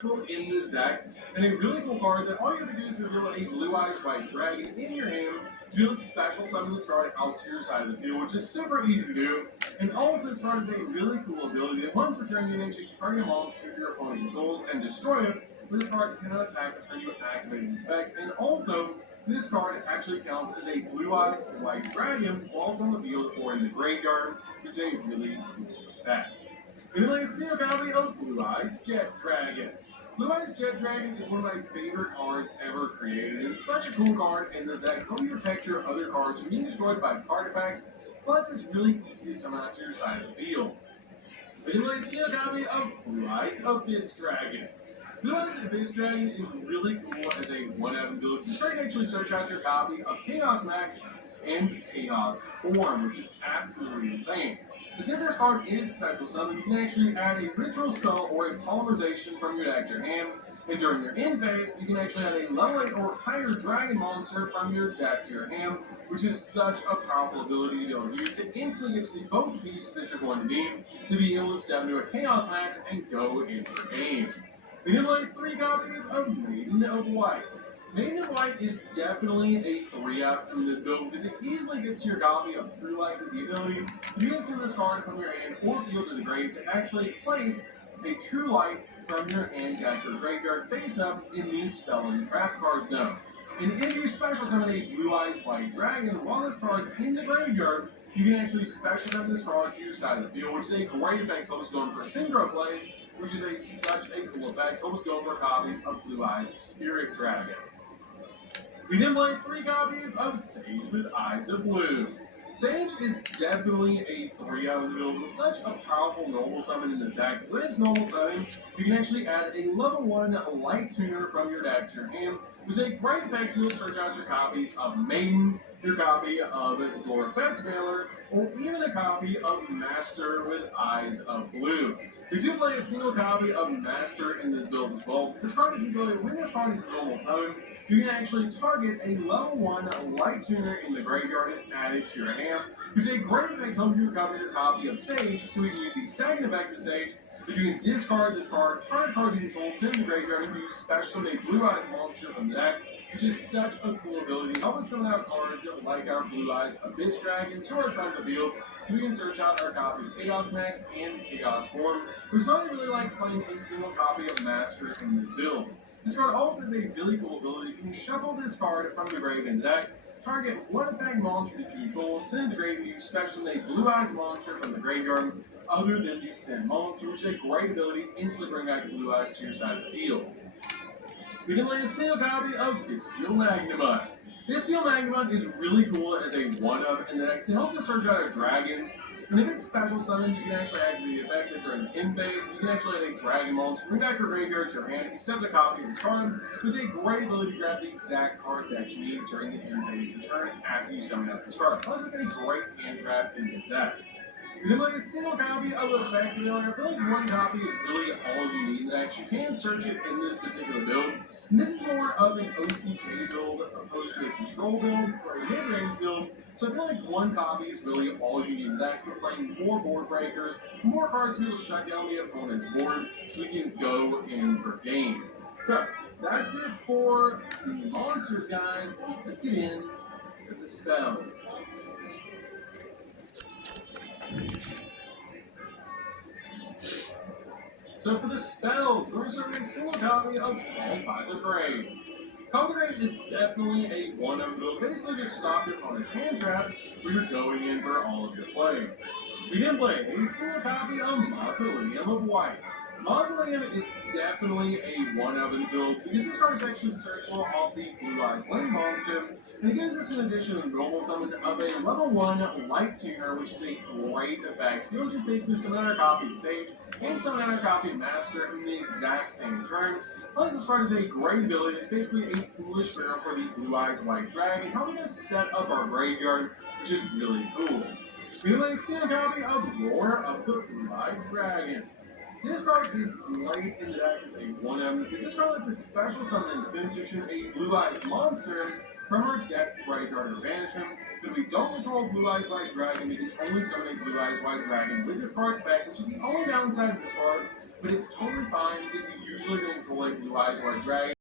in this deck, and a really cool card that all you have to do is reveal a Blue Eyes White Dragon in your hand to be able to special summon this card out to your side of the field, which is super easy to do. And also, this card is a really cool ability that once returned, you can actually target a monster your opponent controls and destroy it. But this card cannot attack the turn you activate this effect, and also this card actually counts as a Blue Eyes White Dragon while it's on the field or in the graveyard, which is a really cool effect. And then I see a copy of Blue Eyes Jet Dragon. Blue Eyes Jet Dragon is one of my favorite cards ever created. It's such a cool card in this deck. Help you protect your other cards from being destroyed by card effects. Plus, it's really easy to summon out to your side of the field. Then I see a copy of Blue Eyes Abyss Dragon. Blue Eyes Abyss Dragon is really cool as a one-item build. It's great to actually search out your copy of Chaos Max and Chaos Form, which is absolutely insane. Since this card is special summon, you can actually add a ritual spell or a polymerization from your deck to your hand. And during your end phase, you can actually add a level 8 or higher dragon monster from your deck to your hand, which is such a powerful ability to be able to use to instantly get to both pieces that you're going to need to be able to step into a Chaos Max and go into the game. We can play 3 copies of Maiden of White. Maiden of White is definitely a 3-up in this build because it easily gets to your copy of True Light with the ability to you can send this card from your hand or field to the grave to actually place a True Light from your hand at your graveyard face up in the Spell and Trap card zone. And if you special summon a Blue Eyes White Dragon while this card's in the graveyard, you can actually special summon this card to your side of the field, which is a great effect. Almost going for Synchro plays, which is such a cool effect. Almost going for copies of Blue Eyes Spirit Dragon. We then play 3 copies of Sage with Eyes of Blue. Sage is definitely a 3-out in the build with such a powerful normal summon in this deck. When it's normal summon, you can actually add a level 1 Light Tuner from your deck to your hand, which is a great effect to search out your copies of Maiden, your copy of Lore Effect Mailer, or even a copy of Master with Eyes of Blue. We do play a single copy of Master in this build as well. This card is the ability, when this card is normal summon, you can actually target a level 1 Light Tuner in the graveyard and add it to your hand. Which is a great effect to help you recover your copy of Sage, so we can use the second effect of Sage, but you can discard this card, target card you control, send it to the graveyard, and use special summon a Blue Eyes monster from the deck, which is such a cool ability. Help us summon out cards like our Blue Eyes Abyss Dragon to our side of the field, so we can search out our copy of Chaos Max and Chaos Form, which is why I really like playing a single copy of Master in this build. This card also has a really cool ability. You can shuffle this card from your grave in the deck, target one effect monster that you control, send to the grave, and you special summon a Blue Eyes monster from the graveyard other than the Send monster, which is a great ability to instantly bring back the Blue Eyes to your side of the field. We can play a single copy of Bystial Magnemite. Bystial Magnemite is really cool as a 1-up in the deck. It helps us search out our dragons. And if it's special summoned, you can actually add the effect that during the end phase, you can actually add a dragon monster, bring back your graveyard to your hand, accept a copy of this card. It's a great ability to grab the exact card that you need during the end phase of the turn after you summon out this card. Plus, it's a great hand trap in this deck. You can play a single copy of Effect Failure. I feel like one copy is really all you need in the deck. You can search it in this particular build. And this is more of an OCK build opposed to a control build or a mid-range build. So I feel like one copy is really all you need in that. If you're playing more board breakers, more cards to be able to shut down the opponent's board, so we can go in for game. So that's it for the monsters, guys. Let's get in to the spells. So for the spells, we're reserving a single copy of Fall by the Grave. Call the Grave is definitely a 1-up build. Basically just stop your opponent's hand traps where you're going in for all of your plays. We then play a single copy of Mausoleum of White. Mausoleum is definitely a 1-up in the build because this card is actually searchable off the Blue Eyes Lane monster. And it gives us an additional normal summon of a level 1 Light Tuner, which is a great effect. You'll just basically summon out a copy of Sage and summon out a copy of Master in the exact same turn. Plus, this card is a great ability. It's basically a foolish barrel for the Blue Eyes White Dragon, helping us set up our graveyard, which is really cool. We have a single copy of Roar of the Blue-Eyed Dragons. This card is great in the deck as a 1-M, because this card lets us special summon in defense a Blue Eyes monster from our deck graveyard or banish him. But if we don't control Blue Eyes White Dragon, we can only summon a Blue Eyes White Dragon with this card effect, which is the only downside of this card. but it's totally fine because we usually don't enjoy Blue Eyes White Dragon.